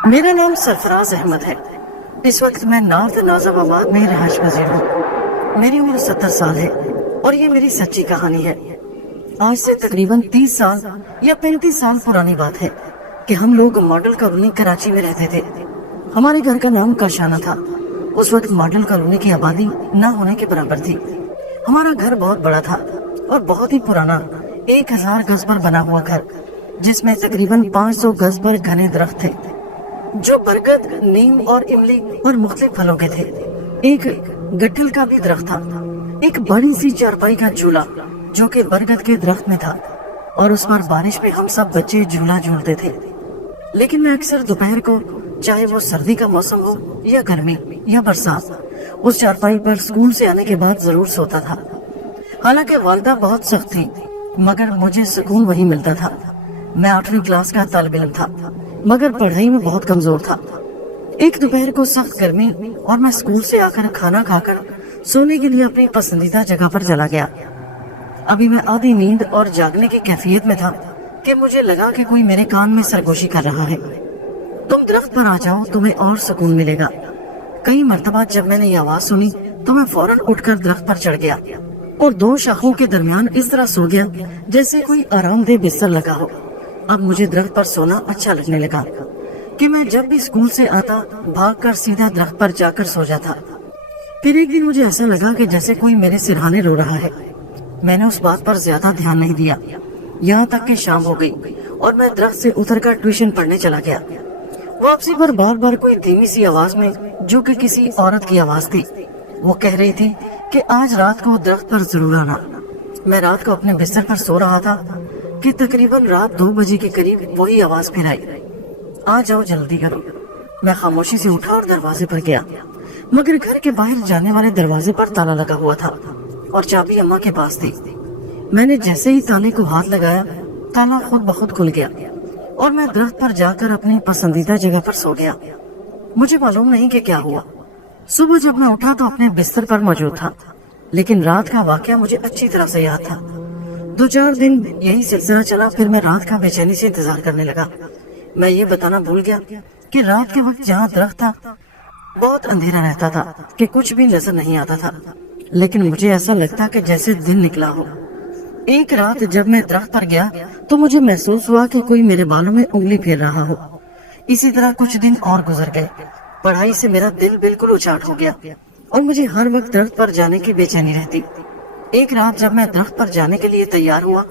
मेरा नाम सरफराज अहमद है। इस वक्त मैं नॉर्थ नाजिबाबाद में रहायश पजीर हूँ। मेरी उम्र 70 साल है और ये मेरी सच्ची कहानी है। आज से तकरीबन 30 साल या 35 साल पुरानी बात है कि हम लोग मॉडल कॉलोनी कराची में रहते थे। हमारे घर का नाम काशाना था। उस वक्त मॉडल कॉलोनी की आबादी न होने के बराबर थी। हमारा घर बहुत बड़ा था और बहुत ही पुराना 1000 गज पर बना हुआ घर, जिसमें तकरीबन 500 गज पर घने दरख्त थे जो बरगद, नीम और इमली और मुख्तलिफ फलों के थे। एक गट्ठल का भी दरख्त था। एक बड़ी सी चारपाई का झूला जो कि बरगद के दरख्त में था और उस पर बारिश में हम सब बच्चे झूला झूलते थे। लेकिन मैं अक्सर दोपहर को, चाहे वो सर्दी का मौसम हो या गर्मी या बरसात, उस चारपाई पर स्कूल से आने के बाद जरूर सोता था। हालांकि वालिदा बहुत सख्त थी मगर मुझे सुकून वही मिलता था। मैं 8वीं क्लास का तालिब इल्म था मगर पढ़ाई में बहुत कमजोर था। एक दोपहर को सख्त गर्मी और मैं स्कूल से आकर खाना खाकर सोने के लिए अपनी पसंदीदा जगह पर चला गया। अभी मैं आधी नींद और जागने की कैफियत में था कि मुझे लगा कि कोई मेरे कान में सरगोशी कर रहा है। तुम दरख्त पर आ जाओ, तुम्हें और सुकून मिलेगा। कई मर्तबा जब मैंने ये आवाज सुनी तो मैं फौरन उठकर दरख्त पर चढ़ गया और 2 शाखों के दरमियान इस तरह सो गया जैसे कोई आरामदेह बिस्तर लगा हो। अब मुझे दरख्त पर सोना अच्छा लगने लगा कि मैं जब भी स्कूल से आता भागकर सीधा दरख्त पर जाकर सो जाता। फिर एक दिन मुझे ऐसा लगा कि जैसे कोई मेरे सिरहाने रो रहा है। मैंने उस बात पर ज्यादा ध्यान नहीं दिया, यहाँ तक कि शाम हो गई और मैं दरख्त से उतरकर ट्यूशन पढ़ने चला गया। वापसी पर बार बार कोई धीमी सी आवाज में, जो कि किसी औरत की आवाज थी, वो कह रही थी कि आज रात को दरख्त पर जरूर आना। मैं रात को अपने बिस्तर पर सो रहा था कि तकरीबन रात 2 बजे के करीब वही आवाज फिर आई, आ जाओ जल्दी करो। मैं खामोशी से उठा और दरवाजे पर गया, मगर घर के बाहर जाने वाले दरवाजे पर ताला लगा हुआ था और चाबी अम्मा के पास थी। मैंने जैसे ही ताले को हाथ लगाया, ताला खुद ब खुद खुल गया और मैं दरख्त पर जाकर अपनी पसंदीदा जगह पर सो गया। मुझे मालूम नहीं कि क्या हुआ। सुबह जब मैं उठा तो अपने बिस्तर पर मौजूद था, लेकिन रात का वाकया मुझे अच्छी तरह से याद था। 2-4 दिन यही सिलसिला चला। फिर मैं रात का बेचैनी से इंतजार करने लगा। मैं ये बताना भूल गया कि रात के वक्त जहाँ दरख्त था बहुत अंधेरा रहता था कि कुछ भी नजर नहीं आता था, लेकिन मुझे ऐसा लगता कि जैसे दिन निकला हो। एक रात जब मैं दरख्त पर गया तो मुझे महसूस हुआ कि कोई मेरे बालों में उंगली फेर रहा हो। इसी तरह कुछ दिन और गुजर गए। पढ़ाई से मेरा दिल बिल्कुल उचाट हो गया और मुझे हर वक्त दरख्त पर जाने की बेचैनी रहती। एक रात जब मैं दरख्त पर जाने के लिए तैयार हुआ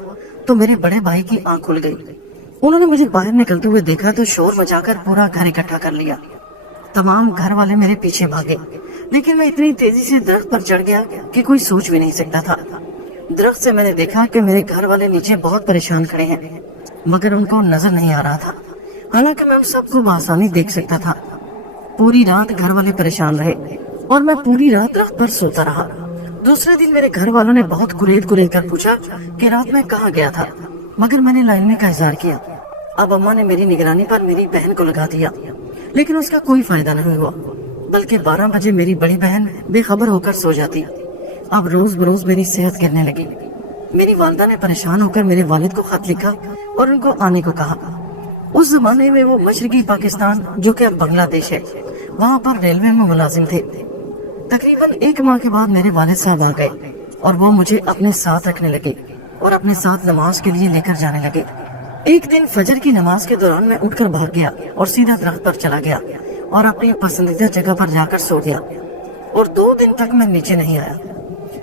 तो मेरे बड़े भाई की आंख खुल गई। उन्होंने मुझे बाहर निकलते हुए देखा तो शोर मचाकर पूरा घर इकट्ठा कर लिया। तमाम घर वाले मेरे पीछे भागे, लेकिन मैं इतनी तेजी से दरख्त पर चढ़ गया कि कोई सोच भी नहीं सकता था। दरख्त से मैंने देखा कि मेरे घर वाले नीचे बहुत परेशान खड़े हैं, मगर उनको नजर नहीं आ रहा था। हालांकि मैं उन सबको बआसानी देख सकता था। पूरी रात घर वाले परेशान रहे और मैं पूरी रात दरख्त पर सोता रहा। दूसरे दिन मेरे घर वालों ने बहुत कुरेद कर पूछा कि रात में कहाँ गया था, मगर मैंने लाइनमे का इजहार किया। अब अम्मा ने मेरी निगरानी पर मेरी बहन को लगा दिया, लेकिन उसका कोई फायदा नहीं हुआ, बल्कि 12 बजे मेरी बड़ी बहन बेखबर होकर सो जाती। अब रोज बरोज मेरी सेहत गिरने लगी। मेरी वालिदा ने परेशान होकर मेरे वालिद को खत लिखा और उनको आने को कहा। उस जमाने में वो मशरकी पाकिस्तान, जो कि अब बांग्लादेश है, वहाँ पर रेलवे में मुलाजिम थे। तकरीबन 1 माह के बाद मेरे वालिद साहब आ गए और वो मुझे अपने साथ रखने लगे और अपने साथ नमाज के लिए लेकर जाने लगे। एक दिन फजर की नमाज के दौरान मैं उठकर भाग गया और सीधा दरख्त पर चला गया और अपनी पसंदीदा जगह पर जाकर सो गया और 2 दिन तक मैं नीचे नहीं आया।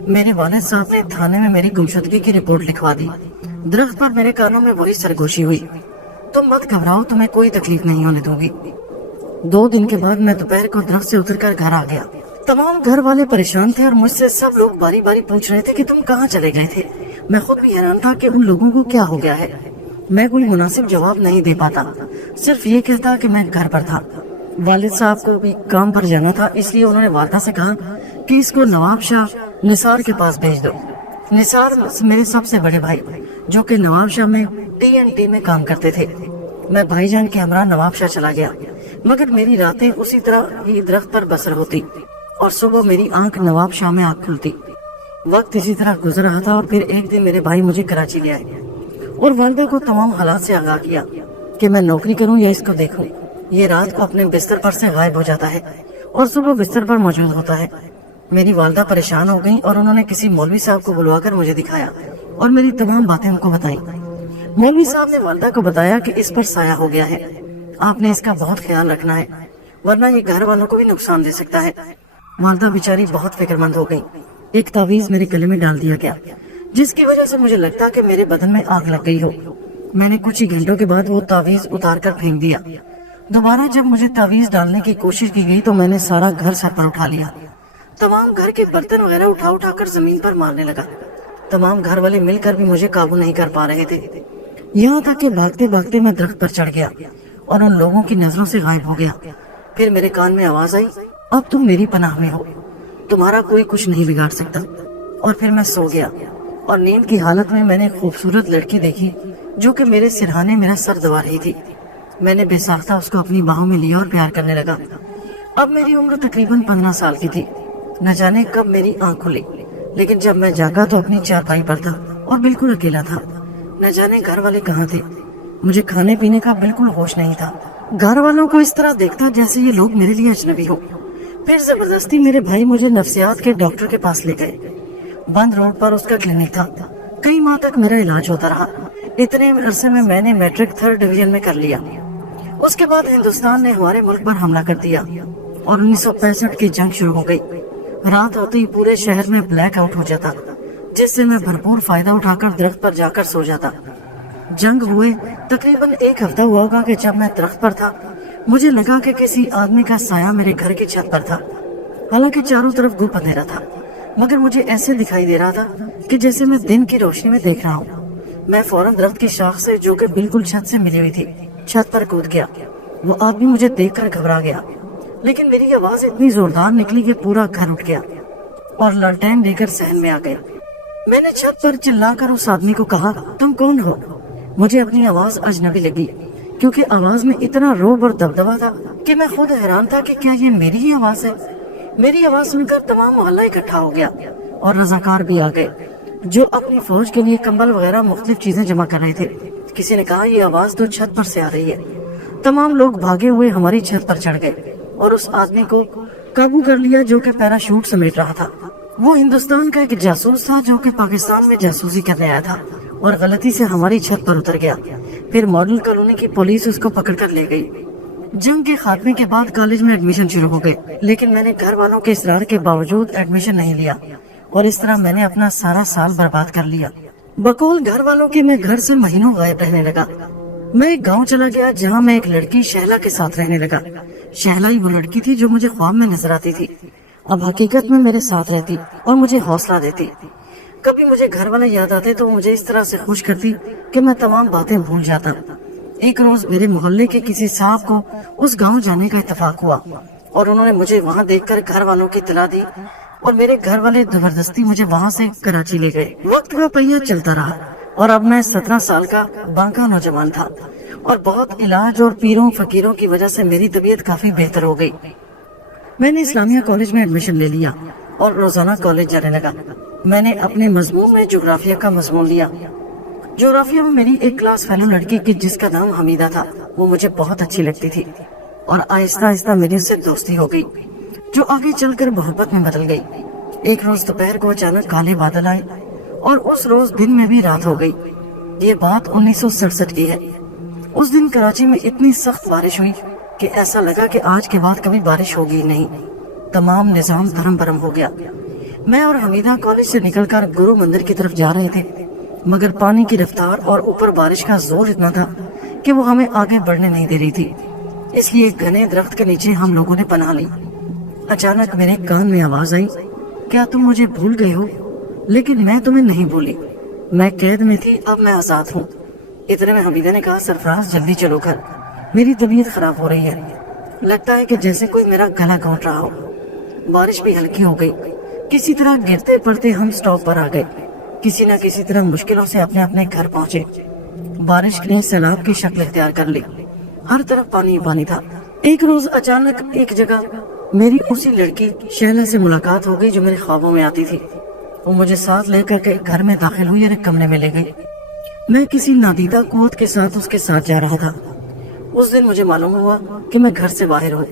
मेरे वालिद साहब ने थाने में मेरी गुमशुदगी की रिपोर्ट लिखवा दी। दरख्त पर मेरे कानों में वही सरगोशी हुई, तुम मत घबराओ, तुम्हें कोई तकलीफ नहीं होने दूंगी। 2 दिन के बाद मैं दोपहर को दरख्त से उतरकर घर आ गया। तमाम घर वाले परेशान थे और मुझसे सब लोग बारी बारी पूछ रहे थे कि तुम कहाँ चले गए थे। मैं खुद भी हैरान था कि उन लोगों को क्या हो गया है। मैं कोई मुनासिब जवाब नहीं दे पाता, सिर्फ ये कहता कि मैं घर पर था। वालिद साहब को भी काम पर जाना था, इसलिए उन्होंने वालिदा से कहा कि इसको नवाब शाह निसार के पास भेज दो। निसार मेरे सबसे बड़े भाई, जो कि नवाब शाह में TNT में काम करते थे। मैं भाईजान के हमरा नवाब शाह चला गया, मगर मेरी रातें उसी तरह ही दरख्त पर बसर होती और सुबह मेरी आंख नवाब शाह में आंख खुलती। वक्त इसी तरह गुजर रहा था और फिर एक दिन मेरे भाई मुझे कराची ले आए और वालिदा को तमाम हालात से आगाह किया कि मैं नौकरी करूं या इसको देखूं। یہ رات کو اپنے بستر پر سے غائب ہو جاتا ہے اور صبح بستر پر موجود ہوتا ہے۔ میری والدہ پریشان ہو گئی اور انہوں نے کسی مولوی صاحب کو بلوا کر مجھے دکھایا اور میری تمام باتیں ان کو بتائیں۔ مولوی صاحب نے والدہ کو بتایا کہ اس پر سایہ ہو گیا ہے، آپ نے اس کا بہت خیال رکھنا ہے ورنہ یہ گھر والوں کو بھی نقصان دے سکتا ہے۔ والدہ بیچاری بہت فکر مند ہو گئی۔ ایک تعویذ میرے گلے میں ڈال دیا گیا جس کی وجہ سے مجھے لگتا کہ میرے بدن میں آگ لگ گئی ہو۔ میں نے کچھ ہی گھنٹوں کے بعد وہ تعویذ اتار کر پھینک دیا۔ دوبارہ جب مجھے تعویذ ڈالنے کی کوشش کی گئی تو میں نے سارا گھر سر پر اٹھا لیا، تمام گھر کے برتن وغیرہ اٹھا کر زمین پر مارنے لگا۔ تمام گھر والے مل کر بھی مجھے قابو نہیں کر پا رہے تھے، یہاں تک کہ بھاگتے بھاگتے میں درخت پر چڑھ گیا اور ان لوگوں کی نظروں سے غائب ہو گیا۔ پھر میرے کان میں آواز آئی، اب تم میری پناہ میں ہو، تمہارا کوئی کچھ نہیں بگاڑ سکتا۔ اور پھر میں سو گیا اور نیند کی حالت میں میں نے ایک خوبصورت لڑکی دیکھی جو کہ میرے سرہانے میرا سر دبا رہی تھی۔ میں نے بے ساختہ اس کو اپنی باہوں میں لیا اور پیار کرنے لگا۔ اب میری عمر تقریباً 15 سال کی تھی۔ نہ جانے کب میری آنکھ کھلی، لیکن جب میں جاگا تو اپنی چارپائی پر تھا اور بالکل اکیلا تھا۔ نہ جانے گھر والے کہاں تھے، مجھے کھانے پینے کا بالکل ہوش نہیں تھا۔ گھر والوں کو اس طرح دیکھتا جیسے یہ لوگ میرے لیے اجنبی ہو۔ پھر زبردستی میرے بھائی مجھے نفسیات کے ڈاکٹر کے پاس لے گئے۔ بند روڈ پر اس کا کلینک تھا۔ کئی ماہ تک میرا علاج ہوتا رہا۔ اتنے عرصے میں نے میٹرک 3rd ڈویژن میں کر لیا۔ اس کے بعد ہندوستان نے ہمارے ملک پر حملہ کر دیا اور 1965 کی جنگ شروع ہو گئی۔ رات ہوتے ہی پورے شہر میں بلیک آؤٹ ہو جاتا، جس سے میں بھرپور فائدہ اٹھا کر درخت پر جا کر سو جاتا۔ جنگ ہوئے تقریباً 1 ہفتہ ہوا ہوگا کہ جب میں درخت پر تھا مجھے لگا کہ کسی آدمی کا سایہ میرے گھر کی چھت پر تھا۔ حالانکہ چاروں طرف گپ اندھیرا تھا، مگر مجھے ایسے دکھائی دے رہا تھا کہ جیسے میں دن کی روشنی میں دیکھ رہا ہوں۔ میں فوراً درخت کی شاخ سے جو کہ بالکل چھت سے ملی ہوئی تھی چھت پر کود گیا۔ وہ آدمی مجھے دیکھ کر گھبرا گیا، لیکن میری آواز اتنی زوردار نکلی کہ پورا گھر اٹھ گیا اور لالٹین لے کر صحن میں آ گیا۔ میں نے چھت پر چلا کر اس آدمی کو کہا، تم کون ہو؟ مجھے اپنی آواز اجنبی لگی کیونکہ آواز میں اتنا روب اور دبدبا تھا کہ میں خود حیران تھا کہ کیا یہ میری ہی آواز ہے۔ میری آواز سن کر تمام محلہ اکٹھا ہو گیا اور رضاکار بھی آ گئے جو اپنی فوج کے لیے کمبل وغیرہ مختلف چیزیں جمع کر رہے تھے۔ کسی نے کہا یہ آواز تو چھت پر سے آ رہی ہے۔ تمام لوگ بھاگے ہوئے ہماری چھت پر چڑھ گئے اور اس آدمی کو قابو کر لیا جو کہ پیراشوٹ سمیٹ رہا تھا۔ وہ ہندوستان کا ایک جاسوس تھا جو کہ پاکستان میں جاسوسی کرنے آیا تھا اور غلطی سے ہماری چھت پر اتر گیا۔ پھر ماڈل کالونی کی پولیس اس کو پکڑ کر لے گئی۔ جنگ کے خاتمے کے بعد کالج میں ایڈمیشن شروع ہو گئے، لیکن میں نے گھر والوں کے اصرار کے باوجود ایڈمیشن نہیں لیا اور اس طرح میں نے اپنا سارا سال برباد کر لیا۔ بقول گھر والوں کے میں گھر سے مہینوں غائب رہنے لگا۔ میں ایک گاؤں چلا گیا جہاں میں ایک لڑکی شہلا کے ساتھ رہنے لگا۔ شہلا ہی وہ لڑکی تھی جو مجھے خواب میں نظر آتی تھی، اب حقیقت میں میرے ساتھ رہتی اور مجھے حوصلہ دیتی۔ کبھی مجھے گھر والے یاد آتے تو مجھے اس طرح سے خوش کرتی کہ میں تمام باتیں بھول جاتا۔ ایک روز میرے محلے کے کسی صاحب کو اس گاؤں جانے کا اتفاق ہوا اور انہوں نے مجھے وہاں دیکھ کر گھر والوں کی اطلاع دی اور میرے گھر والے زبردستی مجھے وہاں سے کراچی لے گئے۔ وقت کا پہیہ چلتا رہا اور اب میں 17 سال کا بانکا نوجوان تھا اور بہت علاج اور پیروں فقیروں کی وجہ سے میری طبیعت کافی بہتر ہو گئی۔ میں نے اسلامیہ کالج میں ایڈمیشن لے لیا اور روزانہ کالج جانے لگا۔ میں نے اپنے مضمون میں جغرافیہ کا مضمون لیا۔ جغرافیہ میں میری ایک کلاس فیلو لڑکی کی جس کا نام حمیدہ تھا وہ مجھے بہت اچھی لگتی تھی اور آہستہ آہستہ میری اس سے دوستی ہو گئی جو آگے چل کر محبت میں بدل گئی۔ ایک روز دوپہر کو اچانک کالے بادل آئے اور اس روز دن میں بھی رات ہو گئی۔ یہ بات 1967 کی ہے۔ اس دن کراچی میں اتنی سخت بارش ہوئی کہ ایسا لگا کہ آج کے بعد کبھی بارش ہوگی نہیں۔ تمام نظام دھرم برم ہو گیا۔ میں اور حمیدہ کالج سے نکل کر گرو مندر کی طرف جا رہے تھے، مگر پانی کی رفتار اور اوپر بارش کا زور اتنا تھا کہ وہ ہمیں آگے بڑھنے نہیں دے رہی تھی، اس لیے گھنے درخت کے نیچے ہم لوگوں نے پناہ لی۔ اچانک میرے کان میں آواز آئی، کیا تم مجھے بھول گئے ہو؟ لیکن میں تمہیں نہیں بھولی، میں قید میں تھی، اب میں آزاد ہوں۔ اتنے میں حمیدہ نے کہا، سرفراز جلدی چلو گھر، میری طبیعت خراب ہو رہی ہے، لگتا ہے کہ جیسے کوئی میرا گلا گھونٹ رہا ہو۔ بارش بھی ہلکی ہو گئی، کسی طرح گرتے پڑتے ہم سٹاپ پر آ گئے، کسی نہ کسی طرح مشکلوں سے اپنے اپنے گھر پہنچے۔ بارش نے سیلاب کی شکل اختیار کر لی، ہر طرف پانی پانی تھا۔ ایک روز اچانک ایک جگہ میری اسی لڑکی شہلا سے ملاقات ہو گئی جو میرے خوابوں میں آتی تھی۔ وہ مجھے ساتھ لے کر کے گھر میں داخل ہوئی اور ایک کمرے میں لے گئی۔ میں کسی نادیدہ قوت کے ساتھ اس کے ساتھ جا رہا تھا۔ उस दिन मुझे मालूम हुआ कि मैं घर से बाहर हूँ।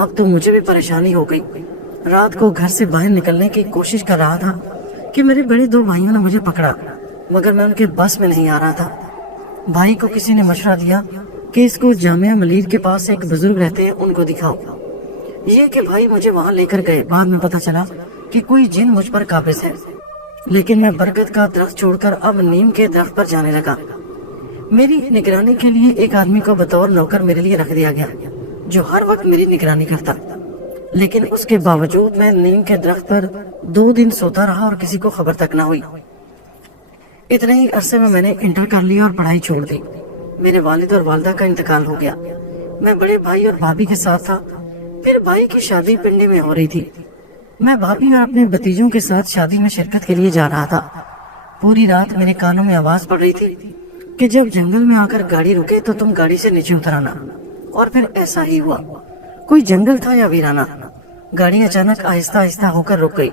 अब तो मुझे भी परेशानी हो गई। रात को घर से बाहर निकलने की कोशिश कर रहा था कि मेरे बड़े दो भाइयों ने मुझे पकड़ा, मगर मैं उनके बस में नहीं आ रहा था। भाई को किसी ने मशवरा दिया कि इसको जामिया मलीर के पास एक बुजुर्ग रहते हैं, उनको दिखाओ। ये कि भाई मुझे वहाँ लेकर गए। बाद में पता चला कि कोई जिन मुझ पर काबिज है, लेकिन मैं बरगद का दरख्त छोड़कर अब नीम के दरख्त पर जाने लगा। मेरी निगरानी के लिए एक आदमी को बतौर नौकर मेरे लिए रख दिया गया, जो हर वक्त मेरी निगरानी करता। लेकिन उसके बावजूद मैं नीम के दरख्त पर 2 दिन सोता रहा और किसी को खबर तक न हुई। इतने ही अरसे में मैंने इंटर कर लिया और पढ़ाई छोड़ दी। मेरे वालिद और वालिदा का इंतकाल हो गया। मैं बड़े भाई और भाभी के साथ था। फिर भाई की शादी पिंडी में हो रही थी। मैं भाभी और अपने भतीजों के साथ शादी में शिरकत के लिए जा रहा था। पूरी रात मेरे कानों में आवाज पड़ रही थी कि जब जंगल में आकर गाड़ी रुके तो तुम गाड़ी से नीचे उतर आना। और फिर ऐसा ही हुआ। कोई जंगल था या वीराना। गाड़ी अचानक आहिस्ता आहिस्ता होकर रुक गई।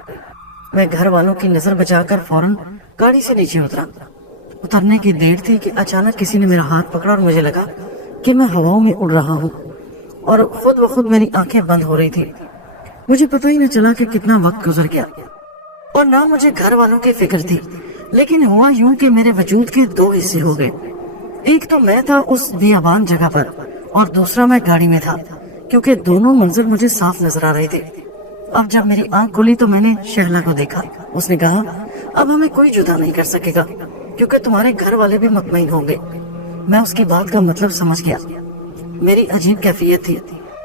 मैं घर वालों की नजर बचाकर फौरन गाड़ी से नीचे उतरा। उतरने की देर थी कि अचानक किसी ने मेरा हाथ पकड़ा और मुझे लगा कि मैं हवाओं में उड़ रहा हूँ और खुद ब खुद मेरी आंखें बंद हो रही थी। मुझे पता ही न चला कि कितना वक्त गुजर गया और ना मुझे घर वालों की फिक्र थी। लेकिन हुआ यूं कि मेरे वजूद के 2 हिस्से हो गए। एक तो मैं था उस बियाबान जगह पर और दूसरा मैं गाड़ी में था, क्योंकि दोनों मंजर मुझे साफ नजर आ रहे थे। अब जब मेरी आंख खुली तो मैंने शहला को देखा। उसने कहा, अब हमें कोई जुदा नहीं कर सकेगा क्योंकि तुम्हारे घर वाले भी मुतमईन होंगे। मैं उसकी बात का मतलब समझ गया। मेरी अजीब कैफियत थी।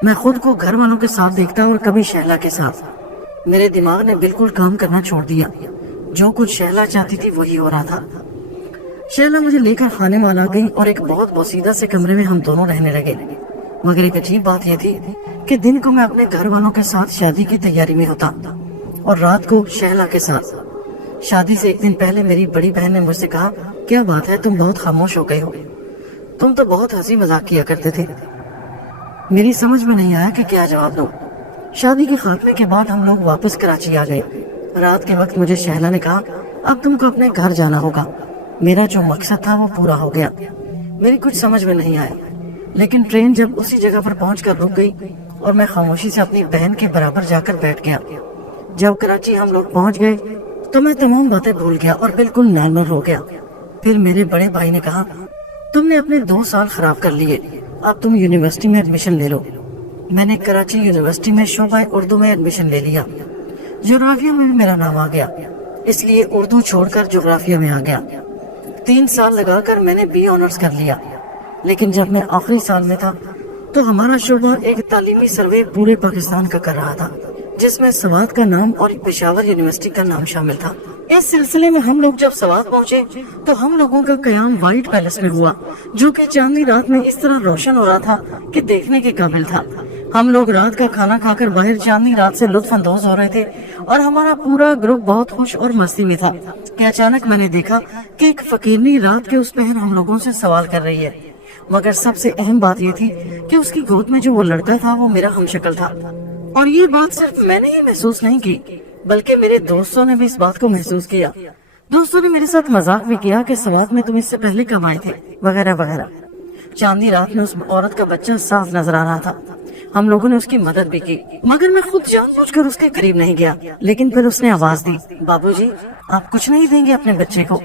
मैं खुद को घर वालों के साथ देखता और कभी शहला के साथ। मेरे दिमाग ने बिल्कुल काम करना छोड़ दिया। जो कुछ शहला चाहती थी वही हो रहा था। शहला मुझे लेकर खाने में आ गई और एक बहुत बोसीदा से कमरे में हम दोनों रहने लगे। मगर एक अजीब बात यह थी कि दिन को मैं अपने घर वालों के साथ शादी की तैयारी में होता और रात को शहला के साथ। शादी से एक दिन पहले मेरी बड़ी बहन ने मुझसे कहा, क्या बात है, तुम बहुत खामोश हो गए हो। तुम तो बहुत हंसी मजाक किया करते थे। मेरी समझ में नहीं आया कि क्या जवाब दूं। शादी के खात्मे के बाद हम लोग वापस कराची आ गए। रात के वक्त मुझे शहला ने कहा, अब तुमको अपने घर जाना होगा। मेरा जो मकसद था वो पूरा हो गया। मेरी कुछ समझ में नहीं आया, लेकिन ट्रेन जब उसी जगह पर पहुंचकर रुक गई और मैं खामोशी से अपनी बहन के बराबर जाकर बैठ गया। जब कराची हम लोग पहुंच गए तो मैं तमाम बातें भूल गया और बिल्कुल नॉर्मल हो गया। फिर मेरे बड़े भाई ने कहा, तुमने अपने 2 साल खराब कर लिए, अब तुम यूनिवर्सिटी में एडमिशन ले लो। मैंने कराची यूनिवर्सिटी में शोबा उर्दू में एडमिशन ले लिया। ज्योग्राफिया में भी मेरा नाम आ गया, इसलिए उर्दू छोड़कर ज्योग्राफिया में आ गया। 3 साल लगाकर मैंने बी ऑनर्स कर लिया। लेकिन जब मैं आखिरी साल में था तो हमारा शोबा एक तालीमी सर्वे पूरे पाकिस्तान का कर रहा था, जिसमें सवात का नाम और पेशावर यूनिवर्सिटी का नाम शामिल था। इस सिलसिले में हम लोग जब सवात पहुंचे तो हम लोगों का कयाम व्हाइट पैलेस में हुआ, जो कि चांदनी रात में इस तरह रोशन हो रहा था कि देखने के काबिल था। हम लोग रात का खाना खाकर बाहर चांदनी रात से लुत्फ अंदोज हो रहे थे और हमारा पूरा ग्रुप बहुत खुश और मस्ती में था कि अचानक मैंने देखा कि एक फकीरनी रात के उस पहर हम लोगों से सवाल कर रही है। मगर सबसे अहम बात ये थी कि उसकी गोद में जो वो लड़का था वो मेरा हमशक्ल था। और ये बात सिर्फ मैंने ही महसूस नहीं की, बल्कि मेरे दोस्तों ने भी इस बात को महसूस किया। दोस्तों ने मेरे साथ मजाक भी किया कि सवात में तुम इससे पहले कब आए थे, वगैरह वगैरह। चांदनी रात में उस औरत का बच्चा साफ नजर आ रहा था। हम लोगों ने उसकी मदद भी की, मगर मैं खुद जानबूझकर उसके करीब नहीं गया। लेकिन फिर उसने आवाज दी, बाबूजी, आप कुछ नहीं देंगे अपने बच्चे को?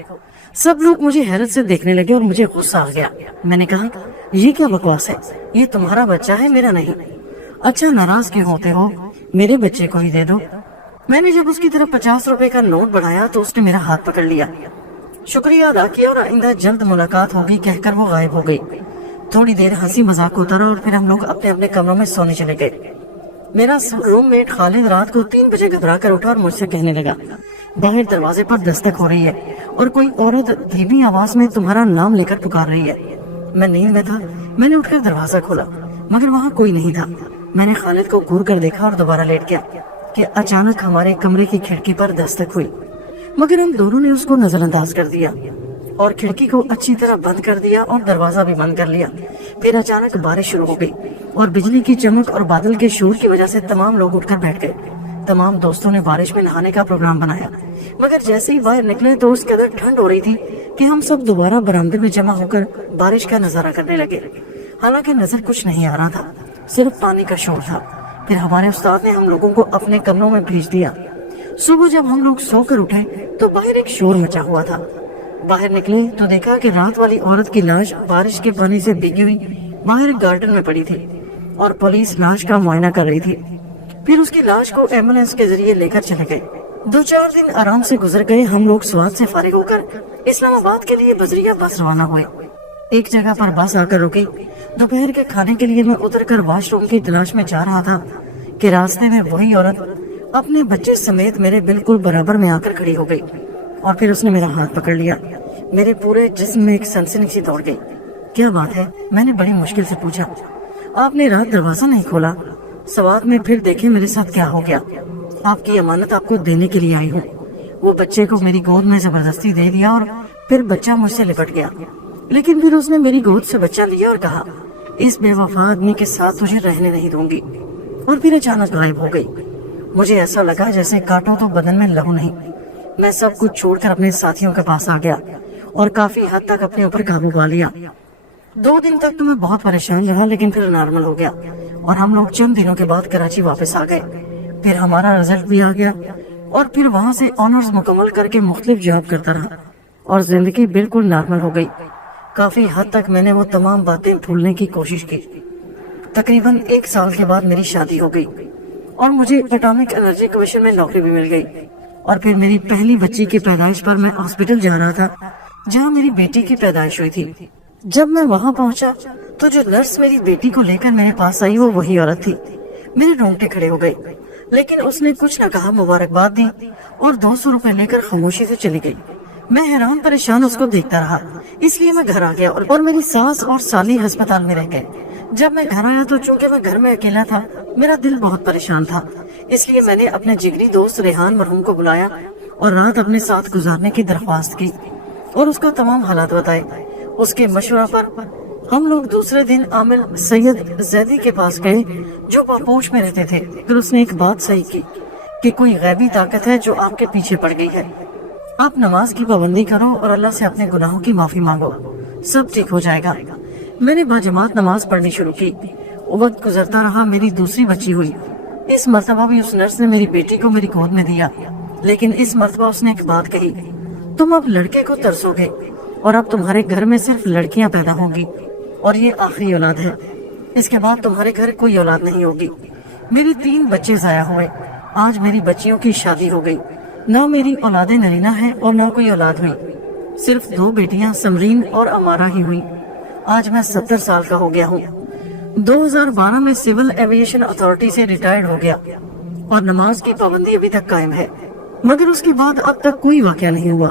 सब लोग मुझे हैरत से देखने लगे और मुझे गुस्सा आ गया। मैंने कहा, ये क्या बकवास है, ये तुम्हारा बच्चा है, मेरा नहीं। अच्छा, नाराज क्यों होते हो, मेरे बच्चे को ही दे दो। मैंने जब उसकी तरफ 50 रुपए का नोट बढ़ाया तो उसने मेरा हाथ पकड़ लिया, शुक्रिया अदा किया और आइंदा जल्द मुलाकात होगी कहकर वो गायब हो गई। थोड़ी देर हंसी मजाक होता रहा और फिर हम लोग अपने अपने कमरों में सोने चले गए। मेरा रूममेट खालिद रात को 3 बजे घबरा कर उठा और मुझसे कहने लगा, बाहर दरवाजे पर दस्तक हो रही है और कोई औरत धीमी आवाज में तुम्हारा नाम लेकर पुकार रही है। मैं नींद में था। मैंने उठकर दरवाजा खोला, मगर वहाँ कोई नहीं था। मैंने खालिद को घूर कर देखा और दोबारा लेट गया कि अचानक हमारे कमरे की खिड़की पर दस्तक हुई, मगर हम दोनों ने उसको नजरअंदाज कर दिया और खिड़की को अच्छी तरह बंद कर दिया और दरवाजा भी बंद कर लिया। फिर अचानक बारिश शुरू हो गई और बिजली की चमक और बादल के शोर की वजह से तमाम लोग उठकर बैठ गए। तमाम दोस्तों ने बारिश में नहाने का प्रोग्राम बनाया, मगर जैसे ही बाहर निकले तो उस कदर ठंड हो रही थी कि हम सब दोबारा बरामदे में जमा होकर बारिश का नजारा करने लगे। حالانکہ نظر کچھ نہیں آ رہا تھا، صرف پانی کا شور تھا۔ پھر ہمارے استاد نے ہم لوگوں کو اپنے کمروں میں بھیج دیا۔ صبح جب ہم لوگ سو کر اٹھے تو باہر ایک شور مچا ہوا تھا۔ باہر نکلے تو دیکھا کہ رات والی عورت کی لاش بارش کے پانی سے بھیگی ہوئی باہر گارڈن میں پڑی تھی اور پولیس لاش کا معائنہ کر رہی تھی۔ پھر اس کی لاش کو ایمبولینس کے ذریعے لے کر چلے گئے۔ 2-4 دن آرام سے گزر گئے۔ ہم لوگ سوات سے فارغ ہو کر اسلام آباد کے لیے بذریعہ بس روانہ ہوئے۔ ایک جگہ پر بس آ کر رکی۔ دوپہر کے کھانے کے لیے میں اتر کر واش روم کی تلاش میں جا رہا تھا کہ راستے میں وہی عورت اپنے بچے سمیت میرے بالکل برابر میں آ کر کھڑی ہو گئی اور پھر اس نے میرا ہاتھ پکڑ لیا۔ میرے پورے جسم میں ایک سنسنی سی دوڑ گئی۔ کیا بات ہے؟ میں نے بڑی مشکل سے پوچھا۔ آپ نے رات دروازہ نہیں کھولا؟ سوات میں پھر دیکھیں میرے ساتھ کیا ہو گیا۔ آپ کی امانت آپ کو دینے کے لیے آئی ہوں۔ وہ بچے کو میری گود میں زبردستی دے دیا اور پھر بچہ مجھ سے لپٹ گیا، لیکن پھر اس نے میری گود سے بچہ لیا اور کہا اس بے وفا آدمی کے ساتھ تجھے رہنے نہیں دوں گی، اور پھر اچانک غائب ہو گئی۔ مجھے ایسا لگا جیسے کاٹو تو بدن میں لہو نہیں۔ میں سب کچھ چھوڑ کر اپنے ساتھیوں کے پاس آ گیا اور کافی حد تک اپنے اوپر قابو پا لیا۔ 2 دن تک تو میں بہت پریشان رہا، لیکن پھر نارمل ہو گیا اور ہم لوگ چند دنوں کے بعد کراچی واپس آ گئے۔ پھر ہمارا رزلٹ بھی آ گیا اور پھر وہاں سے آنرز مکمل کر کے مختلف جاب کرتا رہا اور زندگی بالکل نارمل ہو گئی۔ کافی حد تک میں نے وہ تمام باتیں بھولنے کی کوشش کی۔ تقریباً 1 سال کے بعد میری شادی ہو گئی اور مجھے اٹامک انرجی کمیشن میں نوکری بھی مل گئی، اور پھر میری پہلی بچی کی پیدائش پر میں ہاسپٹل جا رہا تھا جہاں میری بیٹی کی پیدائش ہوئی تھی۔ جب میں وہاں پہنچا تو جو نرس میری بیٹی کو لے کر میرے پاس آئی وہ وہی عورت تھی۔ میرے رونگٹے کھڑے ہو گئے، لیکن اس نے کچھ نہ کہا، مبارکباد دی اور 200 روپے لے کر خاموشی سے چلی گئی۔ میں حیران پریشان اس کو دیکھتا رہا، اس لیے میں گھر آ گیا اور میری ساس اور سالی ہسپتال میں رہ گئے۔ جب میں گھر آیا تو چونکہ میں گھر میں اکیلا تھا، میرا دل بہت پریشان تھا، اس لیے میں نے اپنے جگری دوست ریحان مرحوم کو بلایا اور رات اپنے ساتھ گزارنے کی درخواست کی اور اس کو تمام حالات بتائے۔ اس کے مشورہ پر ہم لوگ دوسرے دن عامر سید زیدی کے پاس گئے جو پاپوش میں رہتے تھے۔ پھر اس نے ایک بات صحیح کی کہ کوئی غیبی طاقت ہے جو آپ کے پیچھے پڑ گئی ہے، آپ نماز کی پابندی کرو اور اللہ سے اپنے گناہوں کی معافی مانگو، سب ٹھیک ہو جائے گا۔ میں نے باجماعت نماز پڑھنی شروع کی۔ وقت گزرتا رہا، میری دوسری بچی ہوئی۔ اس مرتبہ بھی اس نرس نے میری بیٹی کو میری گود میں دیا، لیکن اس مرتبہ اس نے ایک بات کہی، تم اب لڑکے کو ترسو گے اور اب تمہارے گھر میں صرف لڑکیاں پیدا ہوں گی اور یہ آخری اولاد ہے، اس کے بعد تمہارے گھر کوئی اولاد نہیں ہوگی۔ میری 3 بچے ضائع ہوئے۔ آج میری بچیوں کی شادی ہو گئی، نہ میری اولاد نرینہ ہے اور نہ کوئی اولاد ہوئی، صرف 2 بیٹیاں سمرین اور امارہ ہی ہوئی۔ آج میں 70 سال کا ہو گیا ہوں۔ 2012 میں سول ایویشن اتھارٹی سے ریٹائرڈ ہو گیا اور نماز کی پابندی ابھی تک قائم ہے، مگر اس کے بعد اب تک کوئی واقعہ نہیں ہوا۔